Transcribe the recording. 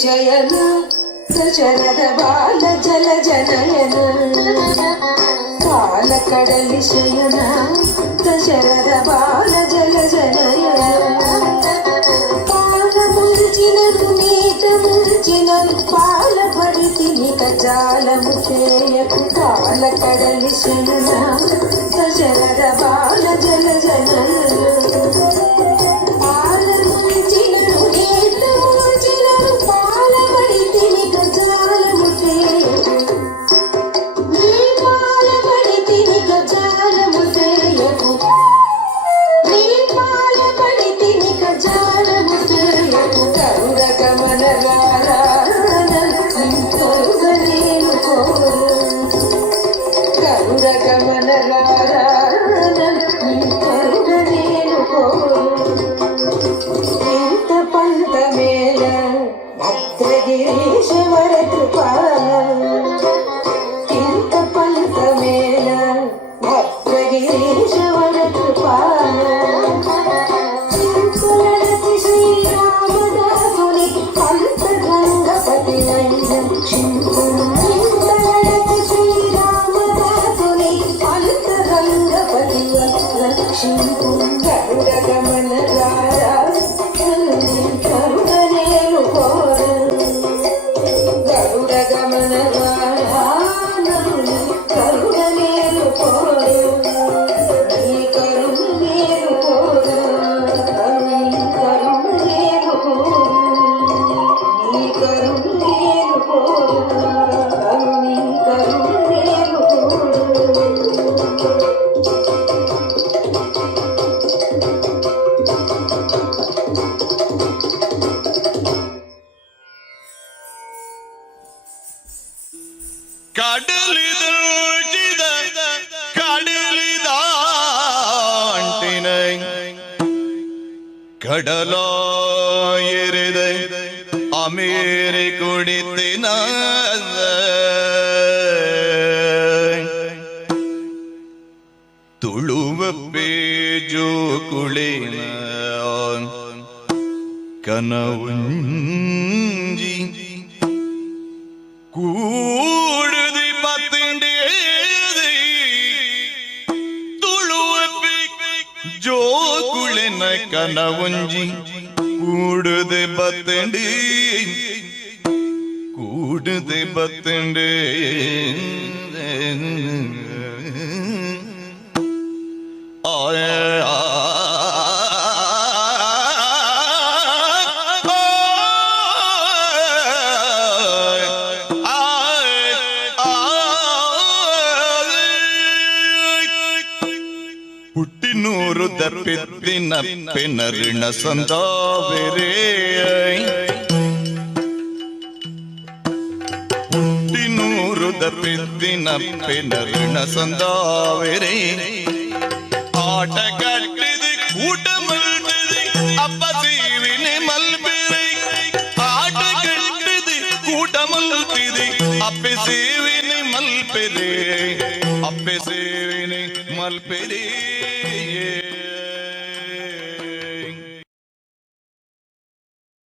शयन सचरद बाल जल जनयन काल कडलि शयन सचरद बाल जल जनयन पाल मुर्जिननु मीत मुर्जिननु पाल भरितिनि कजालमु चेयकु काल कडलि शयन सचरद बाल जल जनयन भद्रगिरीश्वर कृपा इंत पंत मेल भद्रगिरीश्वर कृपा लड़ति श्रीरामदासुनि अंतरंगपति लड़ति श्रीरामदासुनि अंतरंगपति लक्ष्मी गरुड़ गमन रारा करुणनेनु ಕಡಲಾಯರಿದ ಅಮೇರಿ ಕುಡಿತಿನ ತುಳುವ ಪೇಜು ಕುಳಿನ ಕನವುಂಜಿ ಕೂಡದಿ ಪತ್ತಿಂಡಿ ಜೋಕುಳಿನ ಕನವುಂಜಿ ಕೂಡದೆ ಬತ್ತಂಡಿ ಕೂಡದೆ ಬತ್ತಂಡಿ ಆಯ ಹುಟ್ಟಿನೂರು ದಪ್ಪಿದ್ದಿನ ಪೆನರಿಣ ಸಂದಾವೆರೇ ಹುಟ್ಟಿನೂರು ದಪ್ಪಿದ್ದಿನ ಪೆನರಿಣ ಸಂದಾವೆರೇ ಆಟ ಕಟ್ಟಿದೆ ಕೂಟ ಮಲ್ಟಿದೆ ಅಪ್ಪ ಸೀವಿನಿ ಮಲ್ಪಿರಿ ಆಟ ಕಟ್ಟಿದೆ ಕೂಟ ಮಲ್ಪಿದೆ ಅಪ್ಪೆ ಸೇವಿನಿ ಮಲ್ಪಿರಿ ಅಪ್ಪೆ ಸೇವಿನಿ ಮಲ್ಪಿರಿ